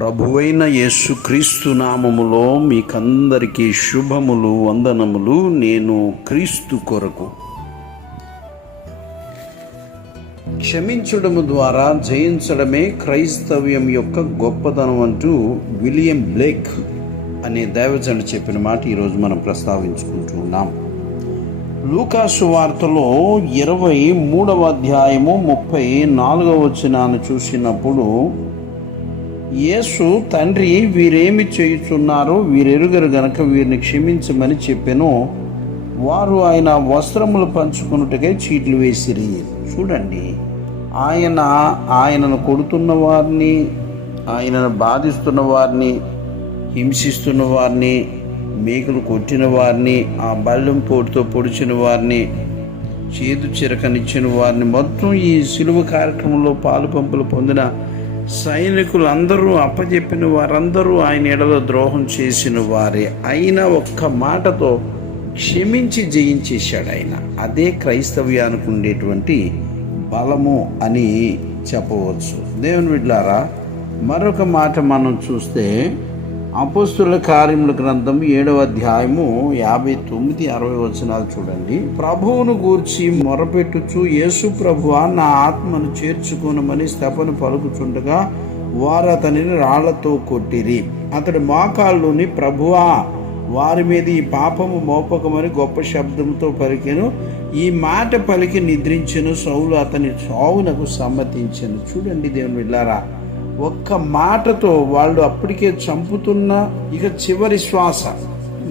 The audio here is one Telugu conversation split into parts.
ప్రభువైన యేసుక్రీస్తు నామములో మీకందరికీ శుభములు, వందనములు. నేను క్రీస్తు కొరకు. క్షమించడము ద్వారా జయించడమే క్రైస్తవ్యం యొక్క గొప్పతనం అంటూ విలియం బ్లేక్ అనే దైవజనుడు చెప్పిన మాట ఈరోజు మనం ప్రస్తావించుకుంటూ ఉన్నాం. లూకా సువార్తలో 23వ అధ్యాయము 34వ వచనాన్ని చూసినప్పుడు యేసు, తండ్రి, వీరేమి చేయుచున్నారో వీరెరుగరు గనక వీరిని క్షమించమని చెప్పెను. వారు ఆయన వస్త్రములు పంచుకున్నట్టుగా చీట్లు వేసిరి. చూడండి, ఆయనను కొడుతున్న వారిని, ఆయనను బాధిస్తున్న వారిని, హింసిస్తున్న వారిని, మేకులు కొట్టిన వారిని, ఆ బల్లెం పోటుతో పొడిచిన వారిని, చేదు చిరకనిచ్చిన వారిని, మొత్తం ఈ సిలువ కార్యక్రమంలో పాలు పంపులు పొందిన సైనికులందరూ, అప్పచెప్పిన వారందరూ ఆయన ఎడలో ద్రోహం చేసిన వారే. అయినా ఒక్క మాటతో క్షమించి జయించేశాడు ఆయన. అదే క్రైస్తవ్యానికి ఉండేటువంటి బలము అని చెప్పవచ్చు. దేవుని బిడ్డలారా, మరొక మాట మనం చూస్తే అపోస్తుల కార్యముల గ్రంథం 7వ అధ్యాయము 59-60 వచనాలు చూడండి. ప్రభువును గూర్చి మొరపెట్టుచు, యేసు ప్రభువా, నా ఆత్మను చేర్చుకొనమని స్తెఫను పలుకుచుండగా వారు అతనిని రాళ్లతో కొట్టిరి. అతడు మోకాళ్ళుని, ప్రభువా, వారి మీద ఈ పాపము మోపకమని గొప్ప శబ్దంతో పలికెను. ఈ మాట పలికి నిద్రించెను. సౌలు అతని చావునకు సమ్మతించెను. చూడండి దేవుని బిడ్డలారా, ఒక్క మాటతో వాళ్ళు అప్పటికే చంపుతున్న, ఇక చివరి శ్వాస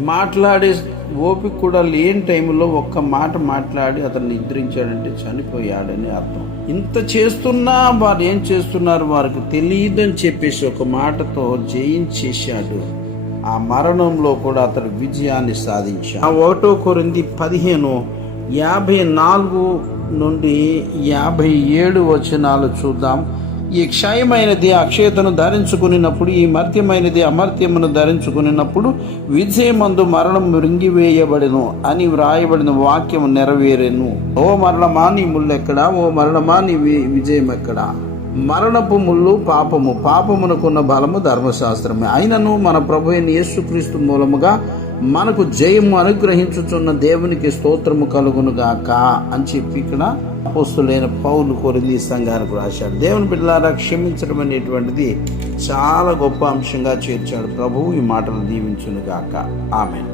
మాట్లాడే ఓపిక కూడా లేని టైంలో ఒక్క మాట మాట్లాడి అతను నిద్రించాడంటే చనిపోయాడని అర్థం. ఇంత చేస్తున్నా వారు ఏం చేస్తున్నారు వారికి తెలియదని చెప్పేసి ఒక మాటతో జయించేశాడు. ఆ మరణంలో కూడా అతడు విజయాన్ని సాధించాడు. 1 కొరింథీ 15:54 నుండి 57 వచనాలు చూద్దాం. ఈ క్షయమైనది అక్షయతను ధరించుకున్నప్పుడు, ఈ మర్త్యమైనది అమర్త్యమును ధరించుకున్నప్పుడు విజయమందు మరణం మృంగివేయబడెను అని వ్రాయబడిన వాక్యం నెరవేరెను. ఓ మరణమా, నీ ముళ్ళెక్కడా? ఓ మరణమా, నీ విజయం ఎక్కడా? మరణపు ముళ్ళు పాపము, పాపమునకున్న బలము ధర్మశాస్త్రమే. అయినను మన ప్రభు అయిన యేసుక్రీస్తు మూలముగా మనకు జయము అనుగ్రహించుచున్న దేవునికి స్తోత్రము కలుగునుగాక అని చెప్పి ఇక్కడ అపోస్తలుడైన పౌలు కొరింథీ సంఘానికి రాశాడు. దేవుని బిడ్డలారా, క్షమించడం అనేటువంటిది చాలా గొప్ప అంశంగా చేర్చాడు ప్రభువు. ఈ మాటలు దీవించునుగాక. ఆమేన్.